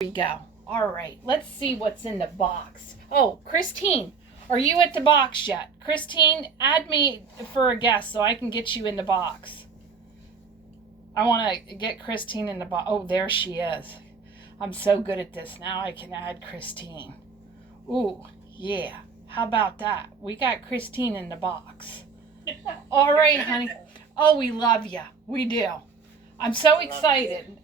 we go. All right, let's see what's in the box. Oh, Christine, are you at the box yet? Christine, add me for a guest so I can get you in the box. I want to get Christine in the box. Oh, there she is. I'm so good at this. Now I can add Christine. Ooh, yeah. How about that? We got Christine in the box. All right, honey. Oh, we love you. We do. I'm so excited.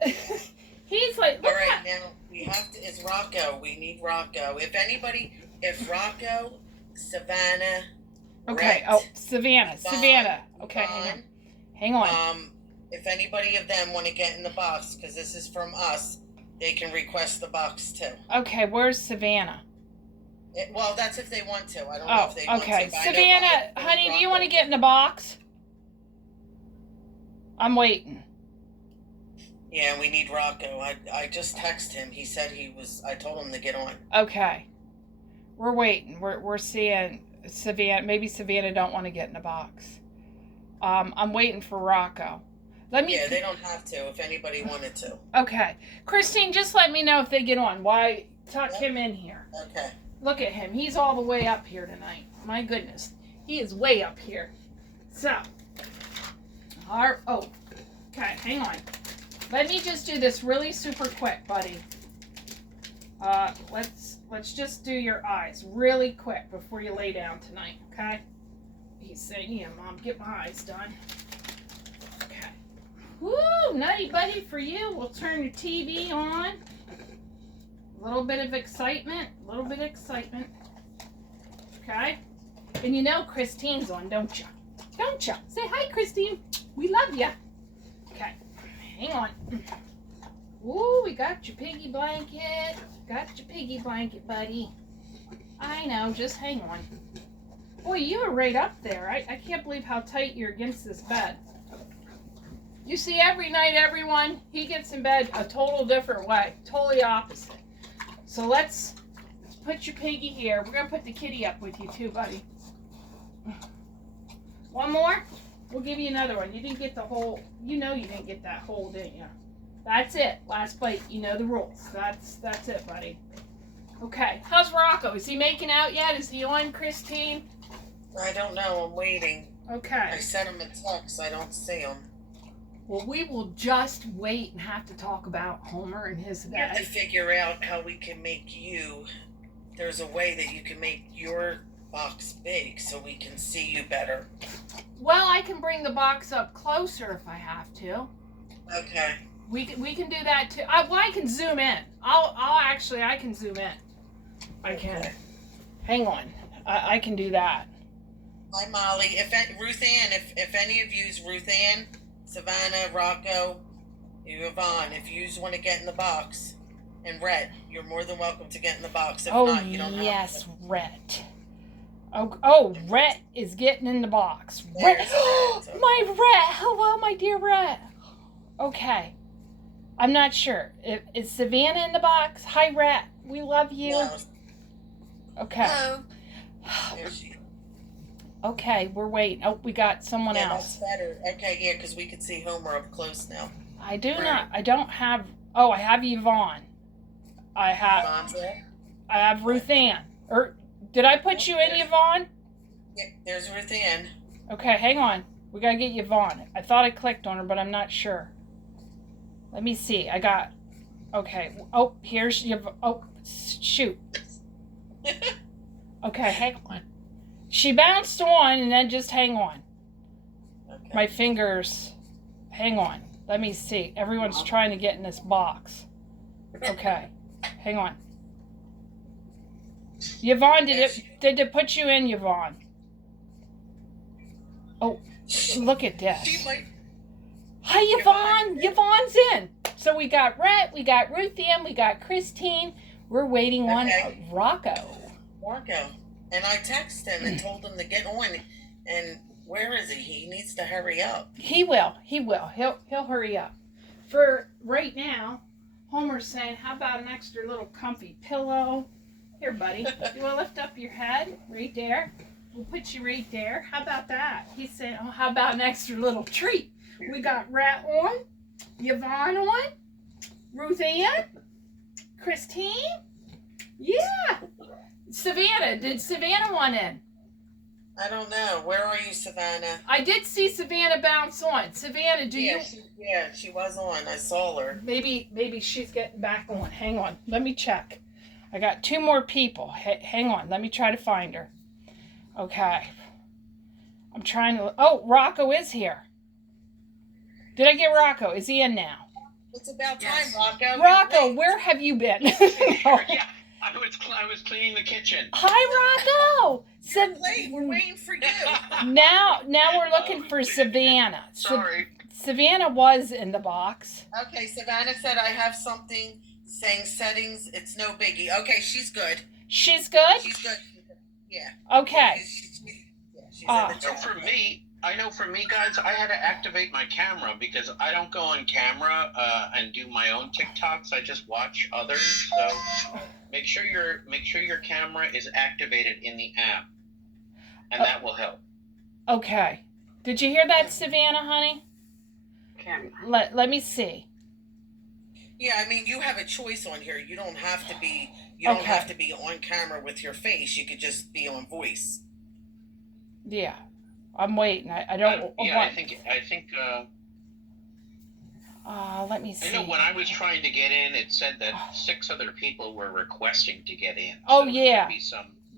He's like, all right, now we have to, it's Rocco. We need Rocco. If Rocco, Savannah, okay. Rhett, Oh, Savannah. Vaughn, Savannah. Okay, Vaughn, hang on. if anybody of them want to get in the box, because this is from us, they can request the box too. Okay, where's Savannah? Well, that's if they want to. I don't know if they want to. Okay. Savannah, honey, do you want to get in the box? I'm waiting. Yeah, we need Rocco. I just texted him. He said I told him to get on. Okay. We're waiting. We're seeing Savannah. Maybe Savannah don't want to get in the box. I'm waiting for Rocco. Yeah, they don't have to if anybody wanted to. Okay. Christine, just let me know if they get on. Why tuck him in here? Okay. Look at him. He's all the way up here tonight. My goodness. He is way up here. So. Okay, hang on. Let me just do this really super quick, buddy. Let's just do your eyes really quick before you lay down tonight, okay? He's saying, yeah, Mom, get my eyes done. Okay. Woo, nutty buddy for you. We'll turn your TV on. A little bit of excitement. Okay? And you know Christine's on, don't you? Don't you? Say hi, Christine. We love you. Okay. Hang on. Ooh, we got your piggy blanket. Got your piggy blanket, buddy. I know, just hang on. Boy, you are right up there. I can't believe how tight you're against this bed. You see, every night, everyone, he gets in bed a total different way. Totally opposite. So let's put your piggy here. We're going to put the kitty up with you too, buddy. One more? We'll give you another one. You didn't get the whole, you didn't get that whole, didn't you? That's it. Last bite. You know the rules. That's it, buddy. Okay. How's Rocco? Is he making out yet? Is he on, Christine? I don't know. I'm waiting. Okay. I sent him a text. I don't see him. Well, we will just wait and have to talk about Homer and his We have to dad. figure out how we can make there's a way that you can make your box big so we can see you better. Well, I can bring the box up closer if I have to. Okay. We can do that too. I can zoom in. I can zoom in. I can. Okay. Hang on. I can do that. Hi, Molly. Ruth Ann, if any of you's Ruth Ann, Savannah, Rocco, Yvonne, if you want to get in the box, and Rhett, you're more than welcome to get in the box. If not, you don't have to. Yes, Rhett. Oh, Rhett is getting in the box. Rhett. My Rhett. Hello, my dear Rhett. Okay. I'm not sure. Is Savannah in the box? Hi, Rhett. We love you. No. Okay. Hello. There she is. Okay, we're waiting. Oh, we got someone else. That's better. Okay, yeah, because we can see Homer up close now. I don't have. Oh, I have Yvonne. I have Ruth Ann. Did I put you in, Yvonne? Yeah, there's Ruth Ann. Okay, hang on. We gotta get Yvonne. I thought I clicked on her, but I'm not sure. Let me see. Okay. Oh, here's Yvonne. Oh, shoot. Okay, hang on. She bounced on and then just hang on. Okay. My fingers. Hang on. Let me see. Everyone's trying to get in this box. Okay. Hang on. Yvonne, did it put you in, Yvonne? Oh, look at this. Hi, Yvonne. Yvonne's in. So we got Rhett, we got Ruth Ann, we got Christine. We're waiting on Rocco. And I texted him and told him to get on. And where is he? He needs to hurry up. He will. He'll hurry up. For right now, Homer's saying, how about an extra little comfy pillow? Here, buddy. You want to lift up your head? Right there. We'll put you right there. How about that? He's saying, oh, how about an extra little treat? We got Rhett on, Yvonne on, Ruth Ann, Christine? Yeah. Savannah, did Savannah want in? I don't know. Where are you, Savannah? I did see Savannah bounce on. Savannah, do you? She was on. I saw her. Maybe she's getting back on. Hang on. Let me check. I got 2 more people. Hang on. Let me try to find her. Okay. I'm trying to... Oh, Rocco is here. Did I get Rocco? Is he in now? It's about time, Rocco. Rocco, where have you been? Yeah, I was cleaning the kitchen. Hi, Rocco. We're waiting for you. Now we're looking for Savannah. Sorry. Savannah was in the box. Okay, Savannah said I have something saying settings. It's no biggie. Okay, she's good. She's good? She's good. Yeah. Okay. She's in the chat. I know for me, guys, I had to activate my camera because I don't go on camera and do my own TikToks. I just watch others. So make sure your camera is activated in the app, and that will help. Okay. Did you hear that, Savannah, honey? Let me see. Yeah, I mean, you have a choice on here. You don't have to be. You don't have to be on camera with your face. You could just be on voice. Yeah, I'm waiting. I don't. I think. Let me see. I know when I was trying to get in, it said that 6 other people were requesting to get in. Oh so yeah,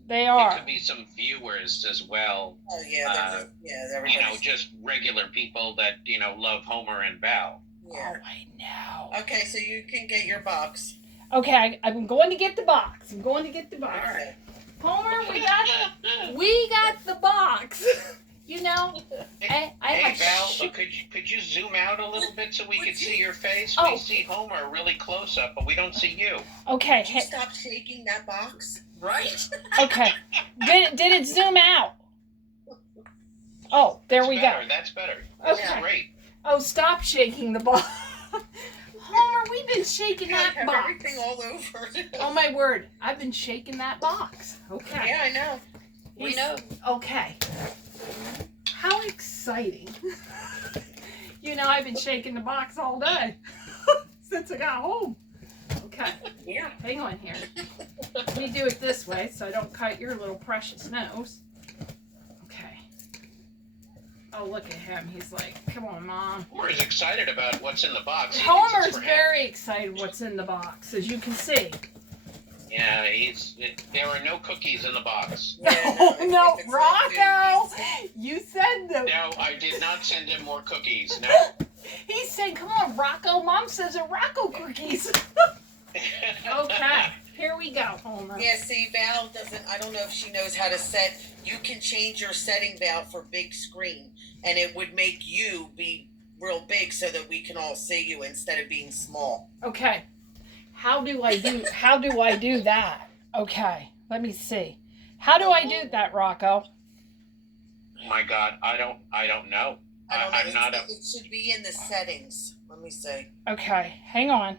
they are. It could be some viewers as well. Oh yeah, they're just regular people that love Homer and Val. Yeah. Oh, I know. Okay, so you can get your box. Okay, I'm going to get the box. Okay. Homer, we got the box. I Hey have. Val, could you zoom out a little bit so we can see your face? Oh. We see Homer really close up, but we don't see you. Okay. Did you stop shaking that box? Right. Okay. Did it zoom out? Oh, there we go. That's better. Okay. That's great. Oh, stop shaking the box. Homer, we've been shaking that have box. everything all over. Oh my word, I've been shaking that box. Okay. Yeah, I know. We know. Okay. How exciting. I've been shaking the box all day since I got home. Okay. Yeah. Hang on here. Let me do it this way so I don't cut your little precious nose. Okay. Oh, look at him. He's like, come on, Mom. Homer's excited about what's in the box. Homer's very excited what's in the box, as you can see. Yeah, there are no cookies in the box. Yeah, No, Rocco! You said them. No, I did not send him more cookies. No. He said, come on, Rocco. Mom says they're Rocco cookies. Okay, here we go, Homer. Yeah, see, Val I don't know if she knows how to set. You can change your setting, Val, for big screen, and it would make you be real big so that we can all see you instead of being small. Okay. How do I do that? Okay, let me see. How do I do that, Rocco? Oh my God, I don't know. I'm not a. It should be in the settings. Let me see. Okay, hang on.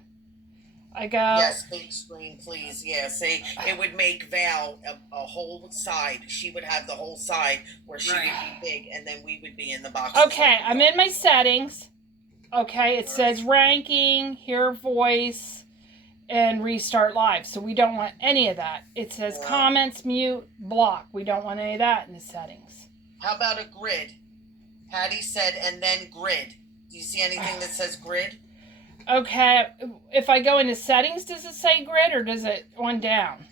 I go. Yes, big screen, please. Yeah, see, it would make Val a whole side. She would have the whole side where she would be big, and then we would be in the box. Okay, I'm in my settings. Okay, it says ranking, hear voice, and restart live. So we don't want any of that. It says comments, mute, block. We don't want any of that in the settings. How about a grid? Patty said, and then grid. Do you see anything that says grid? Okay, if I go into settings, does it say grid or does it on down?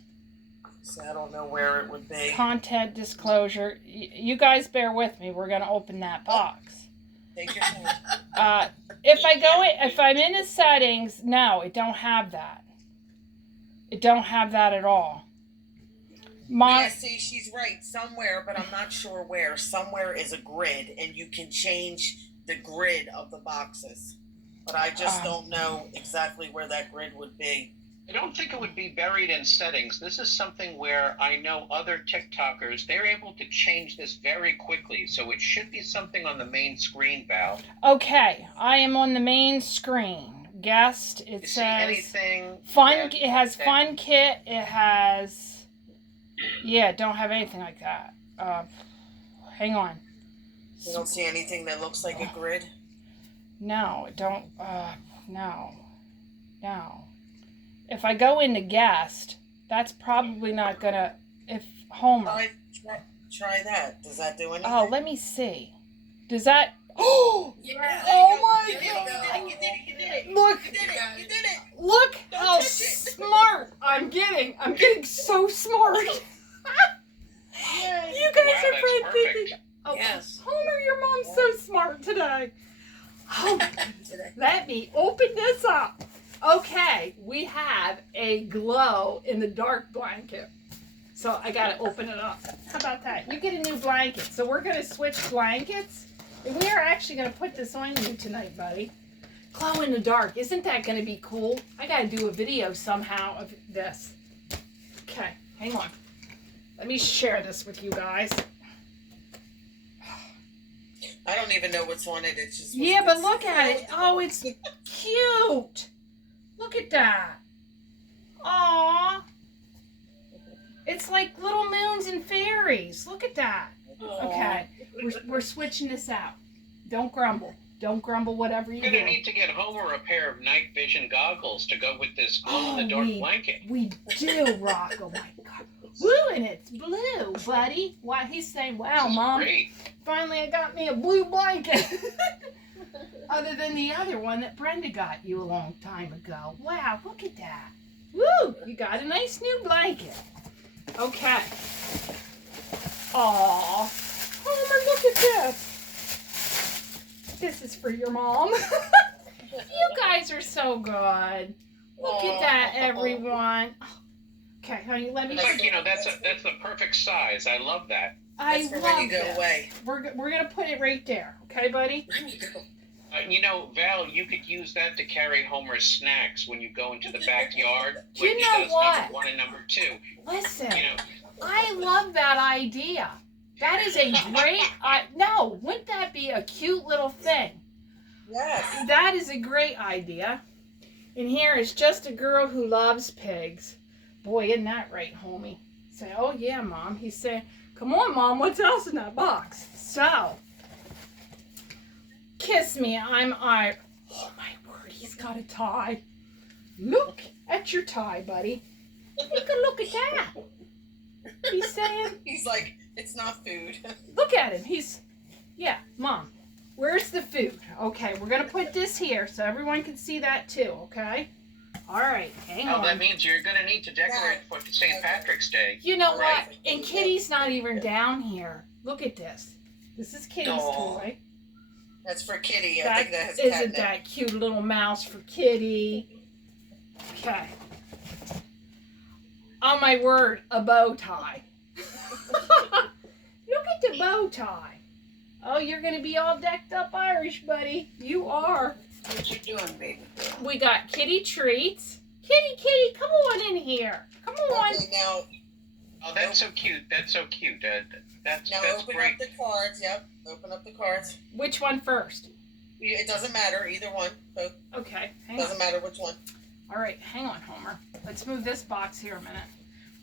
So I don't know where it would be. Content disclosure. You guys bear with me. We're going to open that box. Take your time. If I'm in the settings, no, it don't have that. It don't have that at all. Yeah, see, she's right somewhere, but I'm not sure where. Somewhere is a grid, and you can change the grid of the boxes. But I just don't know exactly where that grid would be. I don't think it would be buried in settings. This is something where I know other TikTokers, they're able to change this very quickly. So it should be something on the main screen, Val. Okay, I am on the main screen. Guest, it says anything fun. It has fun kit. It has, don't have anything like that. Hang on. You don't see anything that looks like a grid? No, it don't. No. If I go into guest, that's probably not gonna, if Homer. Try that. Does that do anything? Oh, let me see. Does that, oh! Yeah. Oh my You did it. Look, You did it. look Don't how touch it. smart I'm getting. I'm getting so smart. You guys Wow, are that's thinking, oh, Yes. Homer, your mom's so smart today. Oh, let me open this up. Okay, we have a glow in the dark blanket. So I gotta open it up. How about that? You get a new blanket. So we're gonna switch blankets. And we are actually gonna put this on you tonight, buddy. Glow in the dark. Isn't that gonna be cool? I gotta do a video somehow of this. Okay, hang on. Let me share this with you guys. I don't even know what's on it. It's just. Yeah, but look at it. Oh, it's cute. Look at that. Aww. It's like little moons and fairies. Look at that. Okay, we're switching this out. Don't grumble. Don't grumble whatever you You're do. gonna need to get Homer a pair of night vision goggles to go with this glow-in-the-dark blanket. We do, Rock. Oh my God. Woo, and it's blue, buddy. Why, he's saying, wow, Mom. Great. Finally, I got me a blue blanket. Other than the other one that Brenda got you a long time ago. Wow, look at that. Woo, you got a nice new blanket. Okay. Aw. Homer, look at this. This is for your mom. You guys are so good. Look at that, everyone. Okay, honey, let me. Like, that's the perfect size. I love that. That's for when you go away. We're gonna put it right there, okay, buddy? Val, you could use that to carry Homer's snacks when you go into the backyard. You when know he does what? Number 1 and number 2. Listen, You know, I love that idea. That is a great. No, wouldn't that be a cute little thing? Yes. That is a great idea. And here is just a girl who loves pigs. Boy, isn't that right, homie? Say, oh yeah, Mom. He's saying, come on, Mom, what's else in that box? So, kiss me, oh my word, he's got a tie. Look at your tie, buddy. Take a look at that. He's saying, He's like, it's not food. look at him. Yeah, Mom, where's the food? Okay, we're going to put this here so everyone can see that too, okay? All right, hang on. that means you're going to need to decorate for St. Patrick's Day. You know Right. what? And Kitty's not even down here. Look at this. This is Kitty's Aw. toy. That's for Kitty. I That think that has isn't catnip. that cute little mouse for Kitty. Okay. Oh my word, a bow tie. Look at the bow tie. Oh, you're going to be all decked up Irish, buddy. You are. What you doing, baby? We got Kitty treats. Kitty, come on in here. Come on. Okay, now Oh, that's so cute. That's so cute. That's open great. up the cards. Yep, open up the cards. Which one first? It doesn't matter, either one. Both. Okay, hang on. Doesn't matter which one. All right, hang on, Homer. Let's move this box here a minute.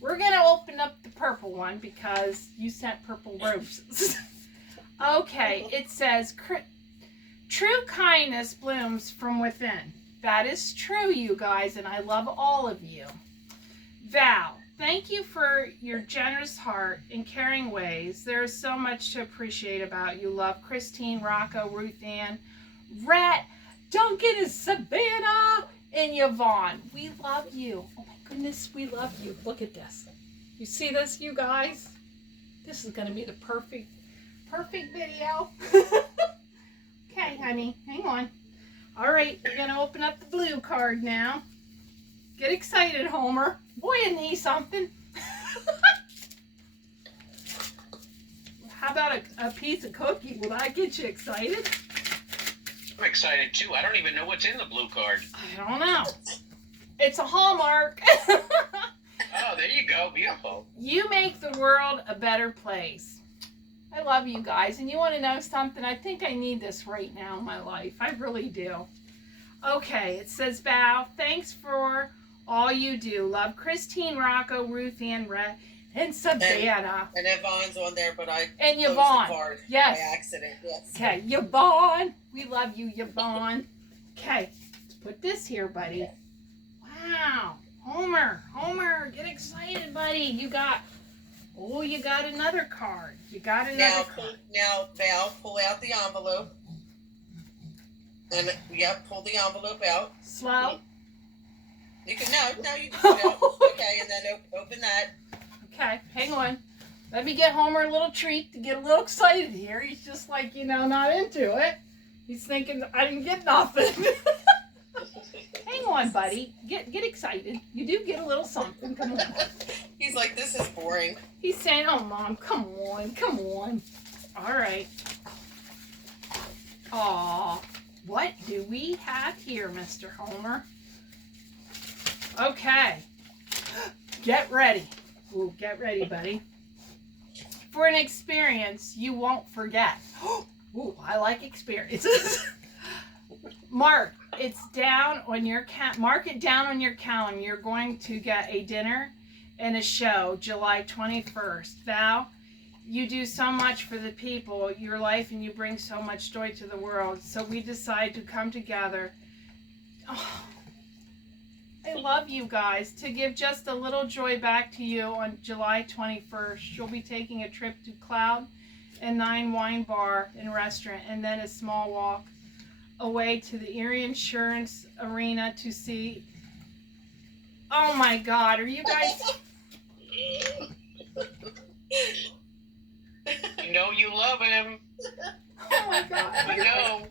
We're going to open up the purple one because you sent purple roses. Okay, it says, true kindness blooms from within. That is true, you guys, and I love all of you. Val, thank you for your generous heart and caring ways. There is so much to appreciate about you. Love, Christine, Rocco, Ruth Ann, Rat, Duncan, and Savannah, and Yvonne. We love you. Oh my goodness, we love you. Look at this. You see this, you guys? This is going to be the perfect video. Okay, honey, hang on. All right, we're going to open up the blue card now. Get excited, Homer. Boy, isn't he something? How about a piece of cookie? Will that get you excited? I'm excited too. I don't even know what's in the blue card. I don't know. It's a Hallmark. Oh, there you go. Beautiful. You make the world a better place. I love you guys. And you want to know something? I think I need this right now in my life. I really do. Okay, it says, Val, thanks for all you do. Love, Christine, Rocco, Ruth Ann, Rhett, and Savannah. And Yvonne's on there, but I And closed Yvonne. the card Yes. by accident. Yes. Okay, Yvonne. We love you, Yvonne. Okay, let's put this here, buddy. Wow. Homer, get excited, buddy. You got another card. You got another card. Now, Val, pull out the envelope. And, pull the envelope out. Slow. You can, no, you can pull it out. Okay, and then open that. Okay, hang on. Let me get Homer a little treat to get a little excited here. He's just like, not into it. He's thinking, I didn't get nothing. Hang on, buddy. Get excited. You do get a little something. Come on. He's like, this is boring. He's saying, oh, Mom, come on. All right. Aw, what do we have here, Mr. Homer? Okay. Get ready. Ooh, get ready, buddy. For an experience you won't forget. Ooh, I like experiences. Mark it down on your calendar. You're going to get a dinner and a show July 21st. Val, you do so much for the people, your life, and you bring so much joy to the world. So we decide to come together. Oh, I love you guys. To give just a little joy back to you on July 21st, you'll be taking a trip to Cloud and 9 Wine Bar and Restaurant, and then a small walk away to the Erie Insurance Arena to see. Oh my God, are you guys? You know you love him. Oh my God. I know.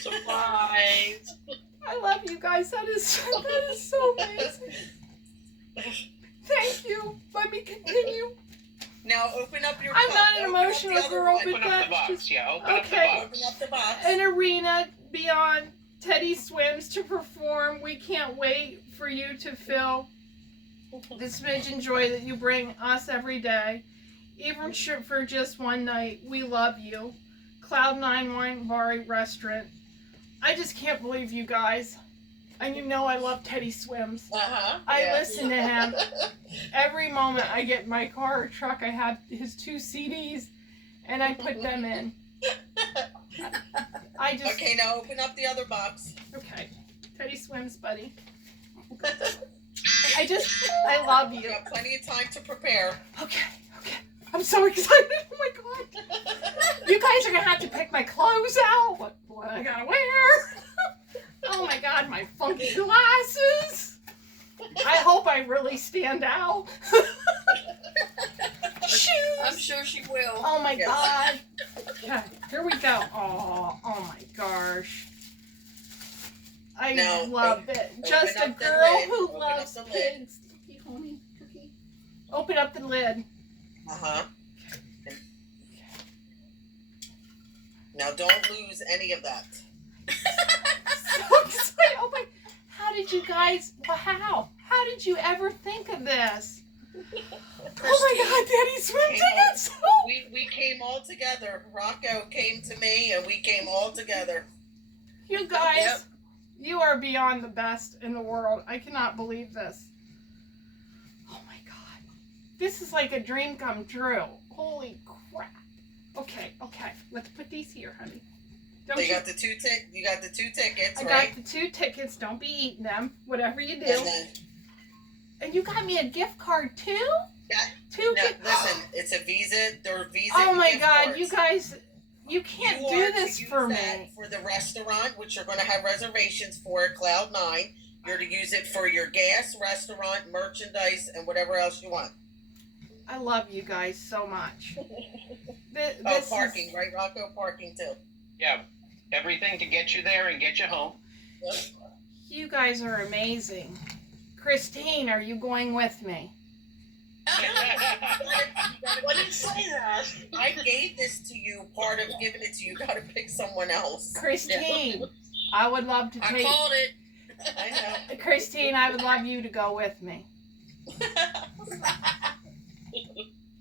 Surprise. I love you guys. That is so amazing. Thank you. Let me continue. Now open up your I'm cup. not an emotional girl, but Open up the box. that's Yeah, open okay. up the box. Open up the box. An arena beyond Teddy Swims to perform. We can't wait for you to feel the smidge and joy that you bring us every day. Even for just one night, we love you. Cloud 9 Wine Bar Restaurant. I just can't believe you guys. And you know I love Teddy Swims. I listen to him. Every moment I get in my car or truck, I have his 2 CDs, and I put them in. Okay, now open up the other box. Okay. Teddy Swims, buddy. I love you. You have plenty of time to prepare. Okay. I'm so excited. Oh my God. You guys are going to have to pick my clothes out. What I got to wear. Oh my God, my funky glasses. I hope I really stand out. Shoes. I'm sure she will. Oh my God. Okay, here we go. Oh my gosh. I love it. Just a girl who loves kids. Cookie, homie, cookie. Open up the lid. Now don't lose any of that. So excited. Oh my, how did you guys, how did you ever think of this? Oh my God, Daddy Swim tickets! We came all together. Rocco came to me and we came all together. You guys, you are beyond the best in the world. I cannot believe this. Oh my God. This is like a dream come true. Holy crap. Okay. Let's put these here, honey. You got the two tickets, I right? got the 2 tickets. Don't be eating them. Whatever you do. And you got me a gift card too? Yeah. 2 Listen, it's a Visa. They're Visa. Oh my gift God, cards. you guys, you can't do this for me. For the restaurant, which you're going to have reservations for at Cloud 9. You're to use it for your gas, restaurant, merchandise, and whatever else you want. I love you guys so much. Parking, right, Rocco? Parking too. Yeah, everything to get you there and get you home. Yep. You guys are amazing. Christine, are you going with me? Why did you say that? I gave this to you. Part of giving it to you, got to pick someone else. Christine, I would love to I take. called it. I know. Christine, I would love you to go with me.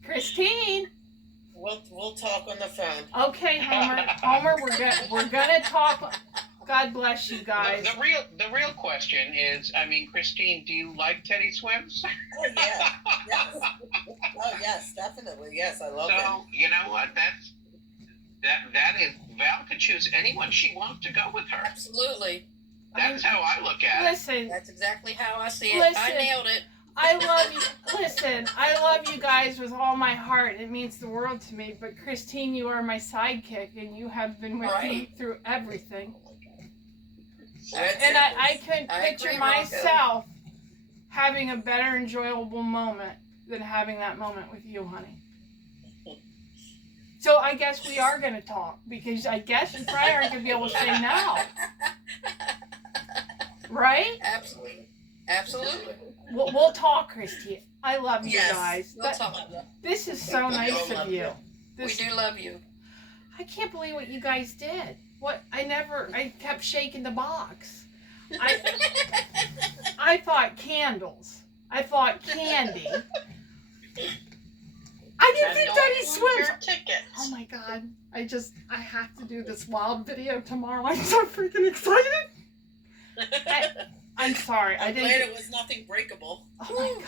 Christine. We'll talk on the phone. Okay, Homer, we're gonna talk. God bless you guys. The real question is, I mean, Christine, do you like Teddy Swims? Oh yeah. Yes. Oh yes, definitely. Yes, I love it. So you know what? That is Val could choose anyone she wants to go with her. Absolutely. That's how I look at it. Listen, That's exactly how I see it. Listen. I nailed it. I love you. Listen, I love you guys with all my heart. It means the world to me. But Christine, you are my sidekick, and you have been with me Right. through everything. That's And it. I couldn't I picture agree, Rocco. myself having a better enjoyable moment than having that moment with you, honey. So I guess we are going to talk, because I guess you probably aren't going to be able to say no. Right? Absolutely. Absolutely. We'll talk, Christine. I love you Yes. guys. We'll talk. This is so We nice all of love you. you. We This, do love you. I can't believe what you guys did. I kept shaking the box. I thought candles. I thought candy. I didn't think that he swims. Your tickets. Oh my God. I have to do this wild video tomorrow. I'm so freaking excited. I'm sorry. I I'm didn't. glad it was nothing breakable. Oh my God.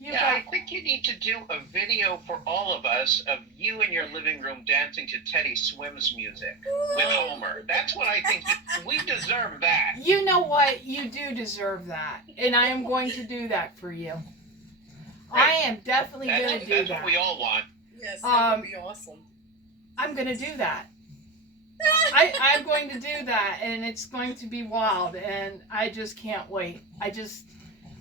You Yeah, I guys. think you need to do a video for all of us of you in your living room dancing to Teddy Swims music with Homer. That's what I think. We deserve that. You know what? You do deserve that. And I am going to do that for you. I am definitely going to do That's that. what we all want. Yes, that would be Um, awesome. I'm going to do that. I'm going to do that, and it's going to be wild, and I just can't wait.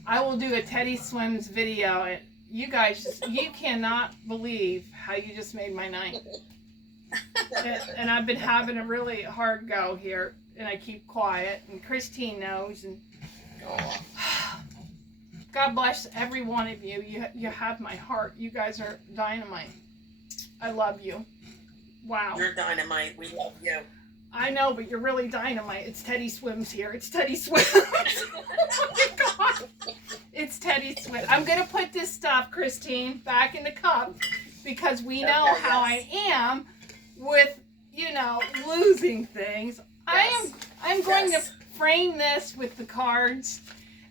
I will do a Teddy Swims video, and you guys, you cannot believe how you just made my night. And I've been having a really hard go here, and I keep quiet, and Christine knows, and God bless every one of you. You have my heart. You guys are dynamite. I love you. Wow. You're dynamite. We love you. I know, but you're really dynamite. It's Teddy Swims here. It's Teddy Swims. Oh my God. It's Teddy Swims. I'm going to put this stuff, Christine, back in the cup, because we know Okay, how yes. I am with, losing things. Yes. I'm going Yes. to frame this with the cards,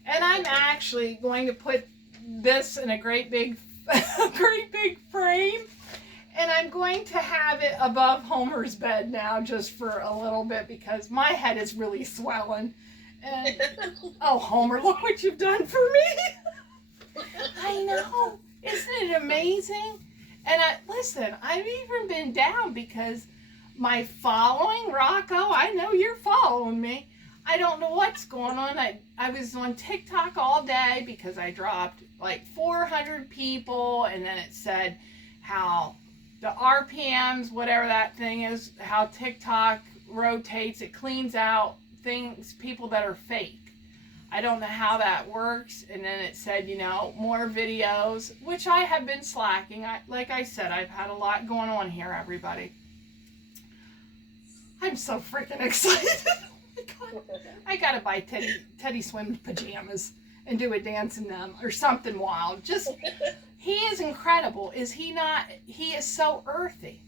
and I'm actually going to put this in a great big frame. And I'm going to have it above Homer's bed now, just for a little bit, because my head is really swelling. And oh, Homer, look what you've done for me. I know. Isn't it amazing? And listen, I've even been down because my following, Rocco, I know you're following me. I don't know what's going on. I was on TikTok all day because I dropped like 400 people, and then it said how the RPMs, whatever that thing is, how TikTok rotates, it cleans out people that are fake. I don't know how that works. And then it said, more videos, which I have been slacking. Like I said, I've had a lot going on here, everybody. I'm so freaking excited. Oh my God. I gotta buy Teddy Swim pajamas and do a dance in them or something wild. He is incredible, is he not? He is so earthy.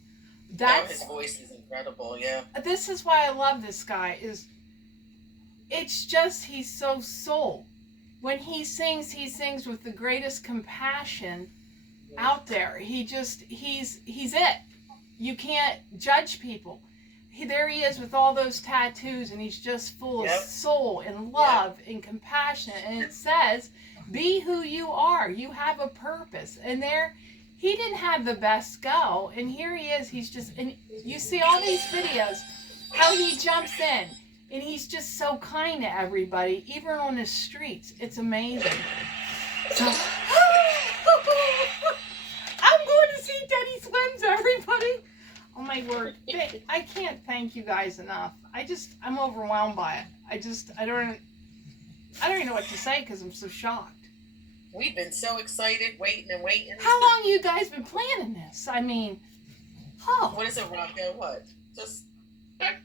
His voice is incredible, yeah. This is why I love this guy. It's just he's so soul. When he sings with the greatest compassion out there. He's it. You can't judge people. There he is with all those tattoos, and he's just full of soul and love and compassion. And it says, be who you are. You have a purpose. And he didn't have the best go. And here he is. And you see all these videos, how he jumps in. And he's just so kind to everybody, even on the streets. It's amazing. So, I'm going to see Teddy Swims, everybody. Oh my word. I can't thank you guys enough. I'm overwhelmed by it. I don't even know what to say because I'm so shocked. We've been so excited, waiting and waiting. How long you guys been planning this? I mean, What is it, Rocco? What? Just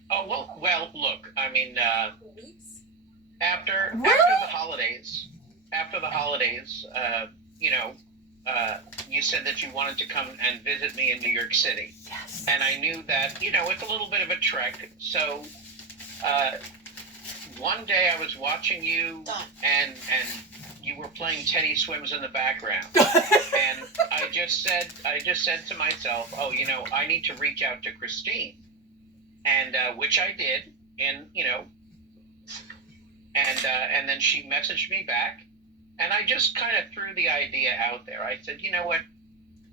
Well, look, I mean, weeks? after Really? after the holidays, you said that you wanted to come and visit me in New York City. yes. And I knew that, it's a little bit of a trek. So, one day I was watching you and you were playing Teddy Swims in the background. And I just said to myself, I need to reach out to Christine. And, which I did. And, and then she messaged me back, and I just kind of threw the idea out there. I said, you know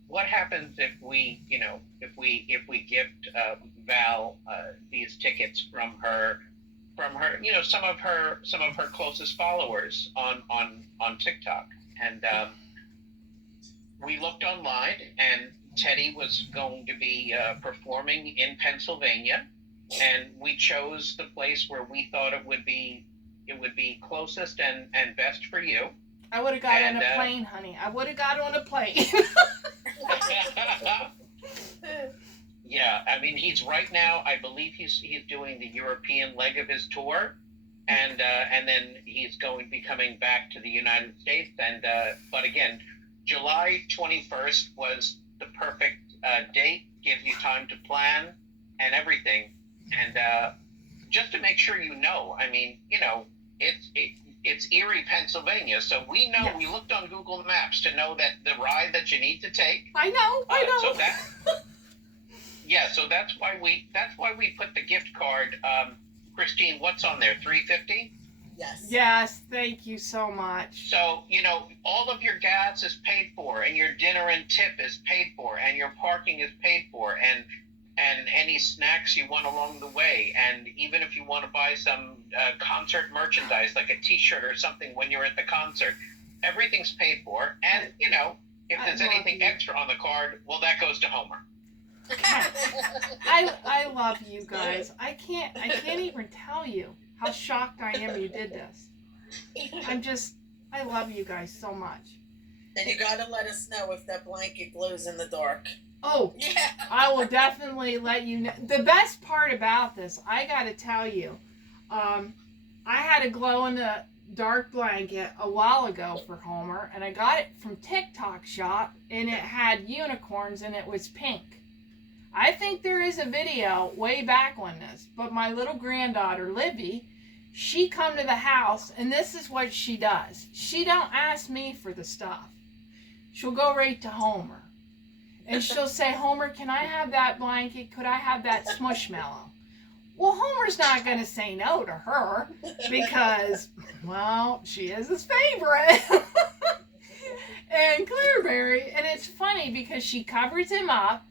what happens if we, if we gift Val these tickets from her, some of her closest followers on TikTok, and we looked online, and Teddy was going to be performing in Pennsylvania, and we chose the place where we thought it would be closest and best for you. I would have got on a plane, honey. I would have got on a plane. Yeah, I mean, he's right now, I believe he's doing the European leg of his tour, and then he's going to be coming back to the United States. And but again, July 21st was the perfect date. Gives you time to plan and everything, and just to make sure I mean, it's Erie, Pennsylvania, so we know. Yes. We looked on Google Maps to know that the ride that you need to take. I know. So that, yeah, so that's why we put the gift card. Christine, what's on there? $350. Yes. Yes, thank you so much. So all of your gas is paid for, and your dinner and tip is paid for, and your parking is paid for, and any snacks you want along the way, and even if you want to buy some concert merchandise like a T-shirt or something when you're at the concert, everyth's paid for. And if there's anything extra on the card, well, that goes to Homer. I love you guys. I can't even tell you how shocked I am you did this. I love you guys so much. And you gotta let us know if that blanket glows in the dark. Oh, Yeah. I will definitely let you know. The best part about this, I got to tell you, I had a glow-in-the-dark blanket a while ago for Homer, and I got it from TikTok Shop, and it had unicorns, and it was pink. I think there is a video way back on this, but my little granddaughter, Libby, she come to the house, and this is what she does. She don't ask me for the stuff. She'll go right to Homer. And she'll say, Homer, can I have that blanket? Could I have that smushmallow? Well, Homer's not going to say no to her because, well, she is his favorite. And Clairberry, and it's funny because she covers him up.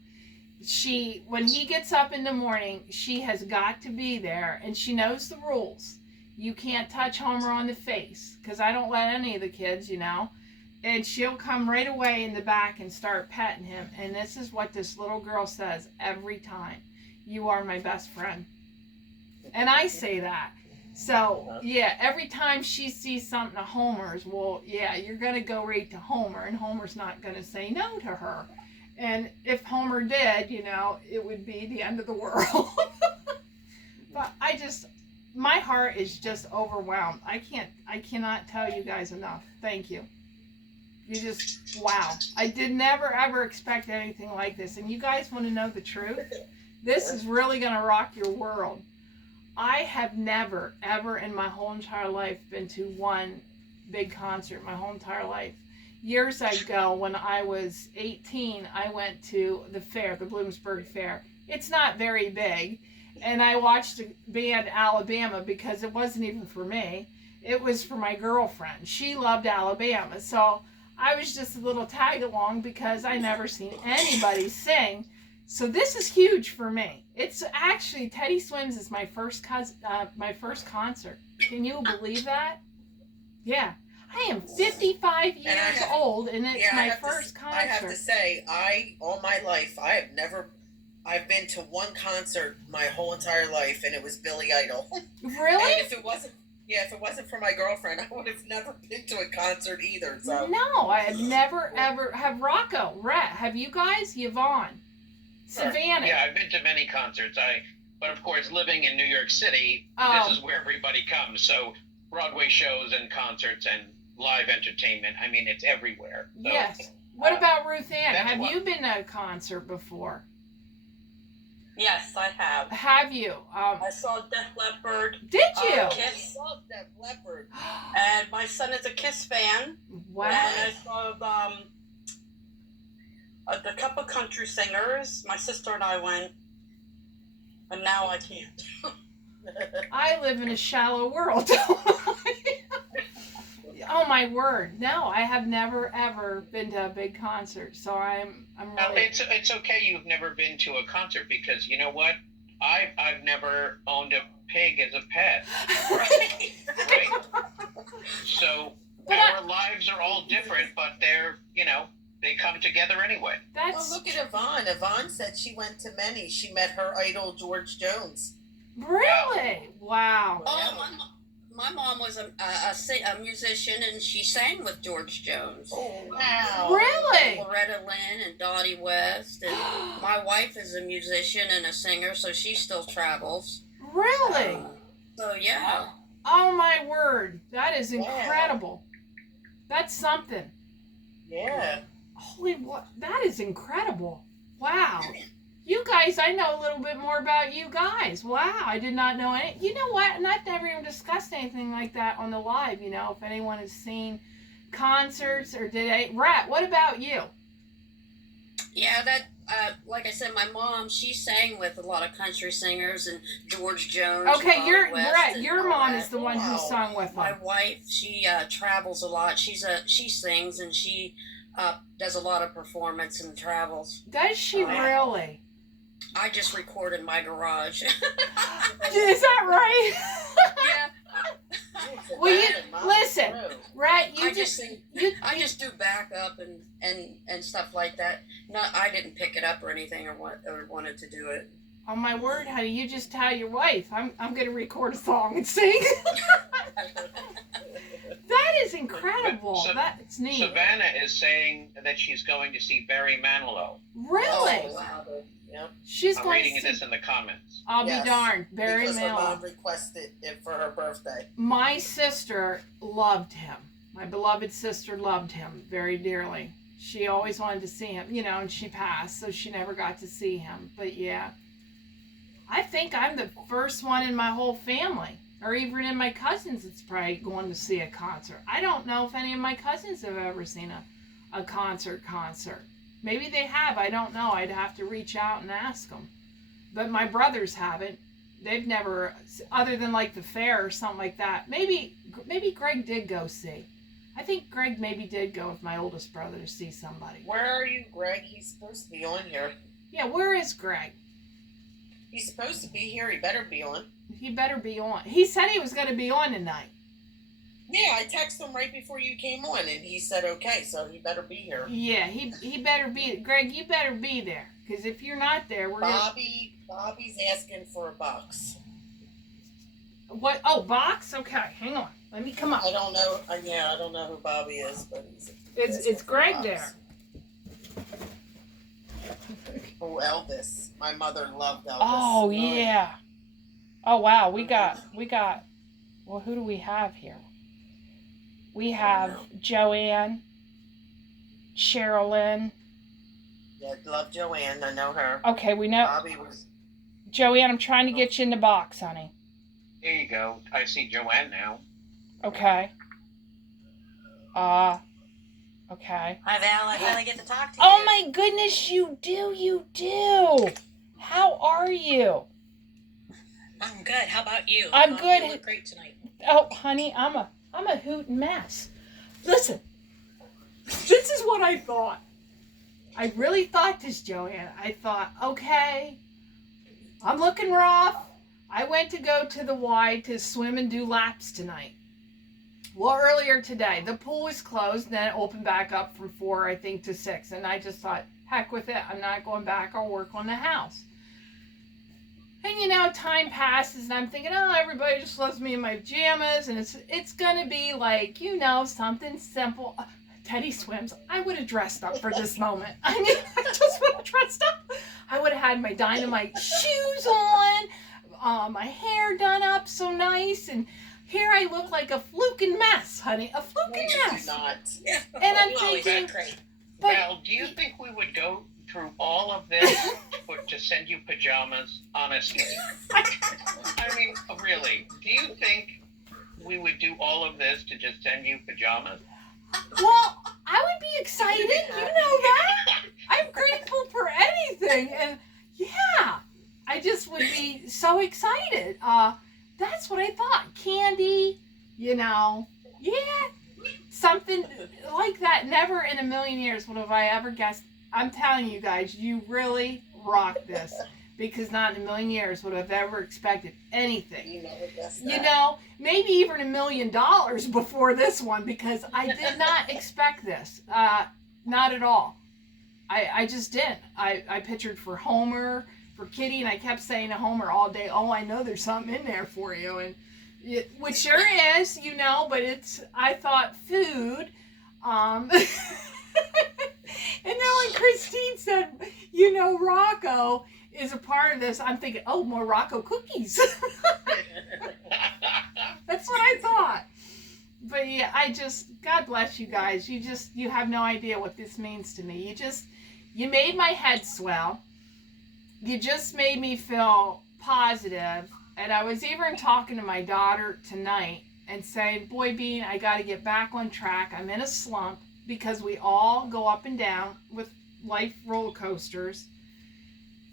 When he gets up in the morning, she has got to be there, and she knows the rules. You can't touch Homer on the face because I don't let any of the kids, And she'll come right away in the back and start petting him. And this is what this little girl says every time. You are my best friend. And I say that. So, yeah, every time she sees something of Homer's, well, yeah, you're going to go right to Homer. And Homer's not going to say no to her. And if Homer did, it would be the end of the world. But my heart is just overwhelmed. I cannot tell you guys enough. Thank you. Wow. I did never, ever expect anything like this. And you guys want to know the truth? This is really going to rock your world. I have never, ever in my whole entire life been to one big concert my whole entire life. Years ago, when I was 18, I went to the fair, the Bloomsburg Fair. It's not very big. And I watched the band Alabama because it wasn't even for me. It was for my girlfriend. She loved Alabama. So I was just a little tag along because I never seen anybody sing. So this is huge for me. It's actually, Teddy Swims is my first concert. Can you believe that? Yeah. I am 55 years old, and it's my first concert. I have to say, all my life, I've been to one concert my whole entire life, and it was Billy Idol. Really? And if it wasn't for my girlfriend, I would have never been to a concert either. So. No, I have never, ever. Have Rocco, Rhett, have you guys? Yvonne, Savannah. Yeah, I've been to many concerts. But of course, living in New York City, this is where everybody comes. So Broadway shows and concerts and live entertainment. I mean, it's everywhere. So, yes. What about Ruth Ann? Have you been to a concert before? Yes, I have. Have you? I saw Def Leppard. Did you? Kiss. I love Def Leppard. And my son is a Kiss fan. Wow. And I saw a couple country singers. My sister and I went, and now I can't. I live in a shallow world. Oh my word! No, I have never ever been to a big concert, so I'm Now, really. it's okay you've never been to a concert, because you know what? I've never owned a pig as a pet, right? So But our lives are all different, but they're, they come together anyway. Oh, That's look at Yvonne. Yvonne said she went to many. She met her idol, George Jones. really wow. Oh, my mom was a musician, and she sang with George Jones. Oh, wow. Really? Loretta Lynn and Dottie West. And my wife is a musician and a singer, so she still travels. Really? So, yeah. Oh my word! That is Wow. incredible. That's something. Yeah. Holy what? That is incredible. Wow. You guys, I know a little bit more about you guys. Wow, I did not know any. You know what? And I've never even discussed anything like that on the live. If anyone has seen concerts or did a Rat. What about you? Yeah, that, like I said, my mom, she sang with a lot of country singers and George Jones. Okay, and your Dottie West Rat. and Your all mom that. is the one who Wow. sung with My them. wife, she travels a lot. She sings, and she does a lot of performance and travels. Does she Wow. really? I just record in my garage. Is that right? Yeah, Well, you listen, True. Rat. You I just sing. you. I just do backup and stuff like that. I didn't pick it up or anything or wanted to do it. Oh my word, honey! You just tell your wife I'm gonna record a song and sing. That is incredible. So- That's neat. Savannah is saying that she's going to see Barry Manilow. Really? Oh, wow. Yep. She's I'm going reading to see. this in the comments. I'll Yes, be darned. Barry Because her Manilow. mom requested it for her birthday. My sister loved him. My beloved sister loved him very dearly. She always wanted to see him, and she passed, so she never got to see him. But yeah, I think I'm the first one in my whole family, or even in my cousins, that's probably going to see a concert. I don't know if any of my cousins have ever seen a concert. Maybe they have. I don't know. I'd have to reach out and ask them. But my brothers haven't. They've never, other than like the fair or something like that. Maybe Greg did go see. I think Greg maybe did go with my oldest brother to see somebody. Where are you, Greg? He's supposed to be on here. Yeah, where is Greg? He's supposed to be here. He better be on. He better be on. He said he was going to be on tonight. Yeah, I texted him right before you came on, and he said okay, so he better be here. Yeah, he better be. Greg, you better be there. Because if you're not there, we're going to... Bobby's asking for a box. What? Oh, box? Okay, hang on. Let me come up. I don't know. I don't know who Bobby is, but he's It's asking for a Greg box. there. Oh, Elvis. My mother loved Elvis. Oh, yeah. Oh, wow. We got, well, who do we have here? We have Joanne, Sherilyn. Yeah, love Joanne. I know her. Okay, we know. Bobby was. Joanne, I'm trying to get you in the box, honey. There you go. I see Joanne now. Okay. Okay. Hi, Val. I finally get to talk to you. Oh, my goodness, you do. How are you? I'm good. How about you? I'm good. You look great tonight. Oh, honey, I'm a hootin' mess. Listen, this is what I thought. I really thought this, Joanne. I thought, okay, I'm looking rough. I went to go to the Y to swim and do laps tonight. Well, earlier today, the pool was closed, then it opened back up from 4, I think, to 6. And I just thought, heck with it. I'm not going back. I'll work on the house. And time passes, and I'm thinking, oh, everybody just loves me in my pajamas, and it's gonna be like, something simple. Teddy swims. I would have dressed up for this moment. I just would have dressed up. I would have had my dynamite shoes on, my hair done up so nice, and here I look like a fluking mess, honey, a fluking No, mess. you do not. And I'm You always thinking, look great. but Val, do you think we would go through all of this to send you pajamas? Honestly. I mean, really. Do you think we would do all of this to just send you pajamas? well, I would be excited. You know that. I'm grateful for anything, and yeah, I just would be so excited. That's what I thought. Candy, yeah. even like that. Never in a million years would have I ever guessed. I'm telling you guys, you really rock this. Because not in a million years would have ever expected anything. You know, maybe even $1 million before this one, because I did not expect this. Not at all. I just didn't. I pictured for Homer, for Kitty, and I kept saying to Homer all day, oh, I know there's something in there for you. And which sure is, you know, but I thought food. And then when Christine said, you know, Rocco is a part of this, I'm thinking, oh, more Rocco cookies. That's what I thought. But yeah, God bless you guys. You have no idea what this means to me. You made my head swell. You just made me feel positive. And I was even talking to my daughter tonight and saying, boy, Bean, I got to get back on track. I'm in a slump because we all go up and down with life roller coasters.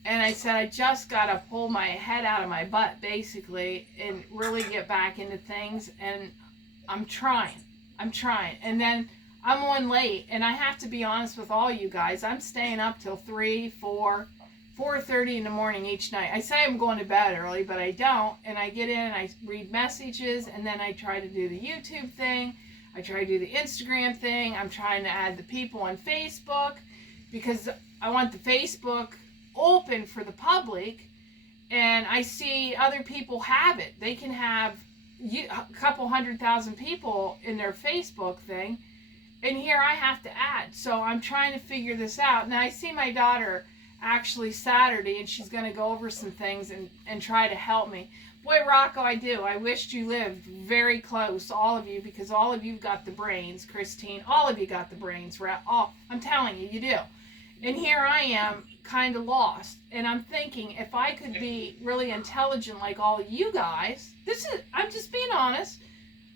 And I said, I just got to pull my head out of my butt, basically, and really get back into things. And I'm trying. And then I'm on late. And I have to be honest with all you guys. I'm staying up till 3, 4, 4:30 in the morning each night. I say I'm going to bed early, but I don't. And I get in and I read messages. And then I try to do the YouTube thing. I try to do the Instagram thing. I'm trying to add the people on Facebook because I want the Facebook open for the public, and I see other people have it. They can have a couple 100,000 people in their Facebook thing, and here I have to add. So I'm trying to figure this out. Now I see my daughter actually Saturday, and she's going to go over some things and try to help me. Boy, Rocco, I do. I wished you lived very close, all of you, because all of you got the brains. Christine, all of you got the brains. I'm telling you, you do. And here I am, kind of lost. And I'm thinking, if I could be really intelligent like all of you guys, I'm just being honest,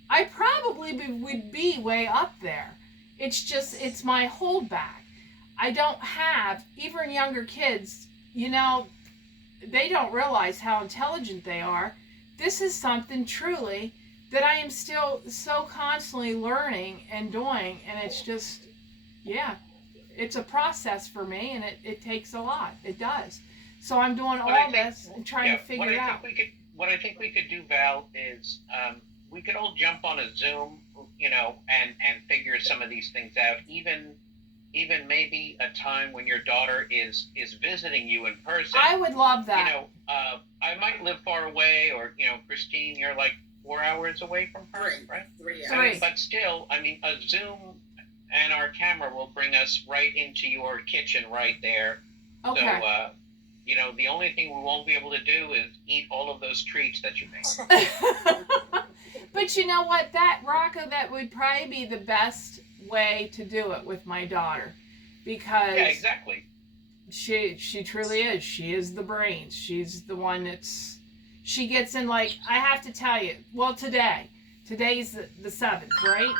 I probably would be way up there. It's my holdback. I don't have, even younger kids, you know, they don't realize how intelligent they are. This is something truly that I am still so constantly learning and doing. And it's just, yeah. It's a process for me, and it takes a lot. It does. So I'm doing all this and trying to figure it out. What I think we could do, Val, is we could all jump on a Zoom, you know, and figure some of these things out. Even maybe a time when your daughter is visiting you in person. I would love that. You know, I might live far away, or you know, Christine, you're like 4 hours away from her, right? 3 hours. I mean, but still, I mean, a Zoom and our camera will bring us right into your kitchen right there. Okay. So, you know, the only thing we won't be able to do is eat all of those treats that you make. But you know what? Rocco, that would probably be the best way to do it with my daughter. Because... Yeah, exactly. She truly is. She is the brains. She's the one she gets in, like, I have to tell you, well, today's the 7th, right?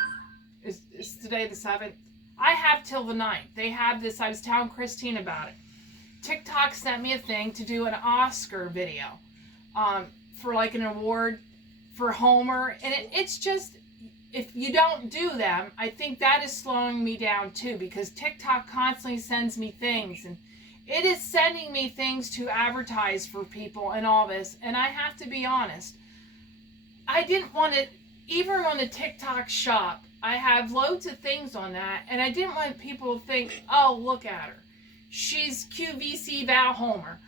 Is today the 7th? I have till the 9th. They have this, I was telling Christine about it. TikTok sent me a thing to do an Oscar video for like an award for Homer. And it's just, if you don't do them, I think that is slowing me down too, because TikTok constantly sends me things. And it is sending me things to advertise for people and all this. And I have to be honest. I didn't want to, even on the TikTok shop, I have loads of things on that, and I didn't want people to think, oh, look at her. She's QVC Val Homer.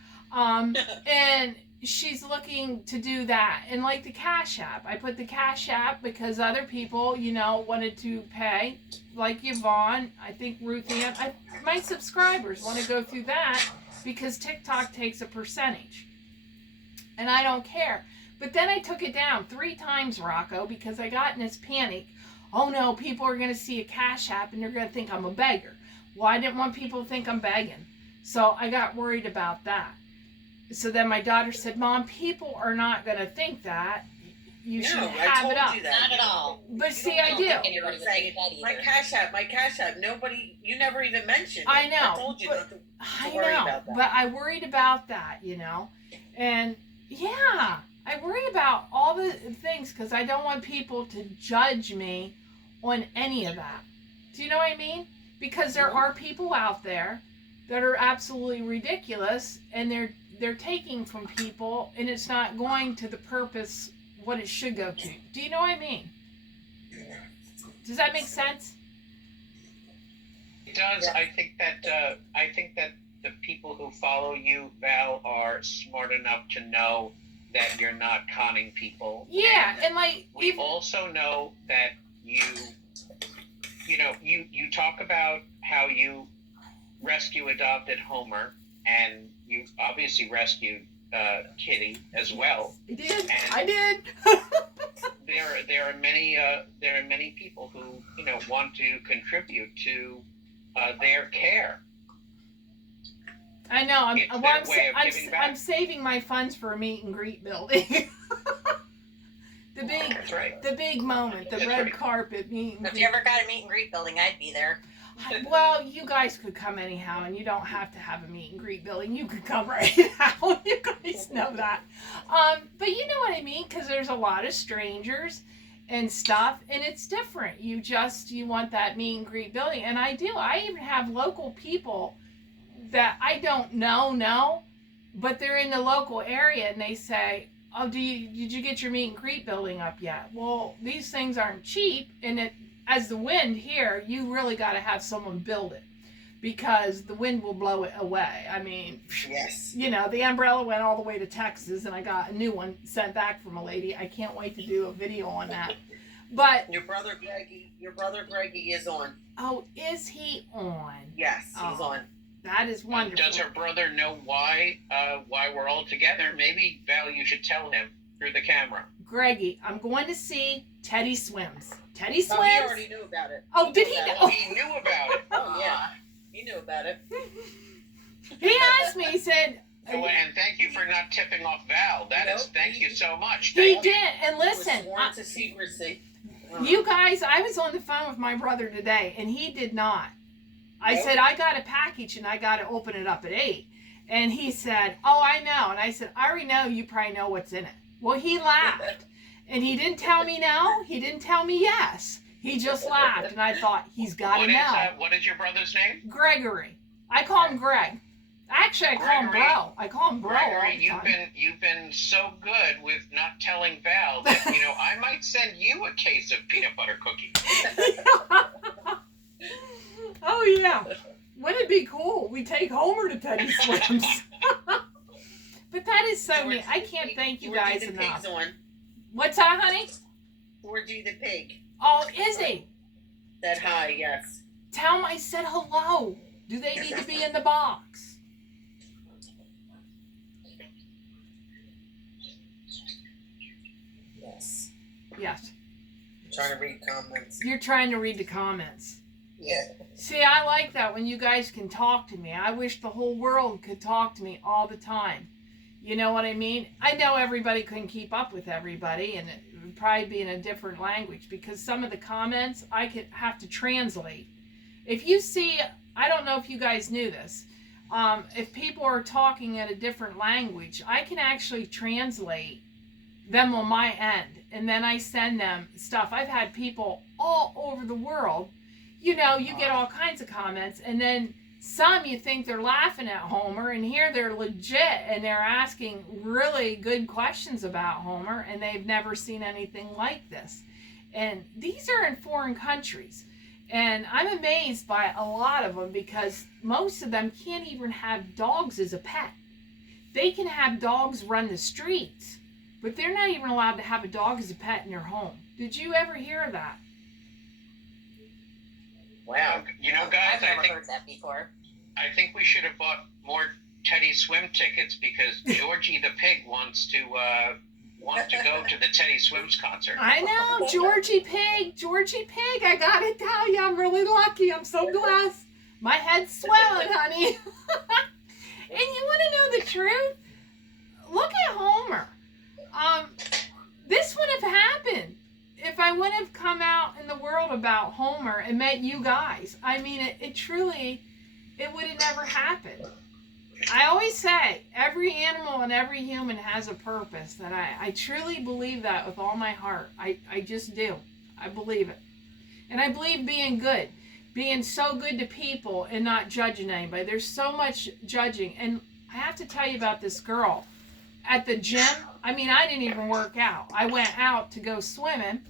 And she's looking to do that. And like the Cash App, I put the Cash App because other people, you know, wanted to pay, like Yvonne, I think Ruth Ann. My subscribers want to go through that because TikTok takes a percentage. And I don't care. But then I took it down 3 times, Rocco, because I got in this panic. Oh no, people are going to see a Cash App and they're going to think I'm a beggar. Well, I didn't want people to think I'm begging. So I got worried about that. So then my daughter said, Mom, people are not going to think that. You should have it up. Not at all. But see, I do. My Cash App. Nobody, you never even mentioned it. I know. I told you not to I worry know. about that. But I worried about that, you know. And yeah, I worry about all the things because I don't want people to judge me on any of that. Do you know what I mean? Because there are people out there that are absolutely ridiculous, and they're taking from people, and it's not going to the purpose what it should go to. Do you know what I mean? Does that make sense? It does. Yeah. I think that the people who follow you, Val, are smart enough to know that you're not conning people. Yeah, and like we also know that you talk about how you adopted Homer, and you obviously rescued Kitty as well. I did. And I did. there are many people who want to contribute to their care. I know. It's their way of giving back. I'm saving my funds for a meet and greet building. That's right. The big moment, the That's red right. carpet meet and If greet. you ever got a meet and greet building, I'd be there. Well, you guys could come anyhow, and you don't have to have a meet and greet building. You could come right now. You guys know that. But you know what I mean, because there's a lot of strangers and stuff, and it's different. You want that meet and greet building, and I do. I even have local people that I don't know, but they're in the local area, and they say, "Oh, did you get your meet and greet building up yet?" Well, these things aren't cheap, and as the wind here, you really got to have someone build it, because the wind will blow it away. I mean, Yes. the umbrella went all the way to Texas, and I got a new one sent back from a lady. I can't wait to do a video on that. But Your brother Greggy is on. oh, is he on? Yes, he's Oh. on. That is wonderful. Does her brother know why we're all together? Maybe, Val, you should tell him through the camera. Greggy, I'm going to see Teddy Swims. Teddy Swims? Oh, he already knew about it. Oh, did he knew know? about He knew about it. Oh, yeah. He knew about it. He asked me, he said, Oh, and thank you for not tipping off Val. Thank you so much. he Thank you. did. And He was listen, sworn to secrecy. you guys, I was on the phone with my brother today, and he did not. I Nope. said, I got a package, and I got to open it up at 8. And he said, oh, I know. And I said, I already know. You probably know what's in it. Well, he laughed. And he didn't tell me no. He didn't tell me yes. He just laughed. And I thought, he's got to know. What is your brother's name? Gregory. I call him Greg. Actually, I call him Gregory. Bro. I call him Bro all Gregory, the time. you've been so good with not telling Val that I might send you a case of peanut butter cookies. Oh, yeah. Wouldn't it be cool? We take Homer to Teddy Swims. But that is so neat. I can't thank you guys the enough. pig's on. What's that, honey? 4G the pig. Oh, is he? That high, yes. Tell him I said hello. Do they need to be in the box? Yes. Yes. I'm trying to read comments. You're trying to read the comments. Yeah. See, I like that when you guys can talk to me. I wish the whole world could talk to me all the time. You know what I mean? I know everybody couldn't keep up with everybody, and it would probably be in a different language, because some of the comments I could have to translate. If you see, I don't know if you guys knew this, if people are talking in a different language, I can actually translate them on my end, and then I send them stuff. I've had people all over the world. You get all kinds of comments, and then some you think they're laughing at Homer, and here they're legit, and they're asking really good questions about Homer, and they've never seen anything like this. And these are in foreign countries, and I'm amazed by a lot of them, because most of them can't even have dogs as a pet. They can have dogs run the streets, but they're not even allowed to have a dog as a pet in their home. Did you ever hear that? Wow. Guys, I've never heard that before. I think we should have bought more Teddy Swim tickets, because Georgie the pig wants to go to the Teddy Swims concert. I know, Georgie Pig, I gotta tell you, I'm really lucky. I'm so blessed. My head's swelling, honey. And you want to know the truth? Look at Homer. This would have happened if I wouldn't have come out in the world about Homer and met you guys. I mean, it truly, it would have never happened. I always say, every animal and every human has a purpose, and I truly believe that with all my heart. I just do. I believe it. And I believe being good, being so good to people and not judging anybody. There's so much judging. And I have to tell you about this girl at the gym. I mean, I didn't even work out. I went out to go swimming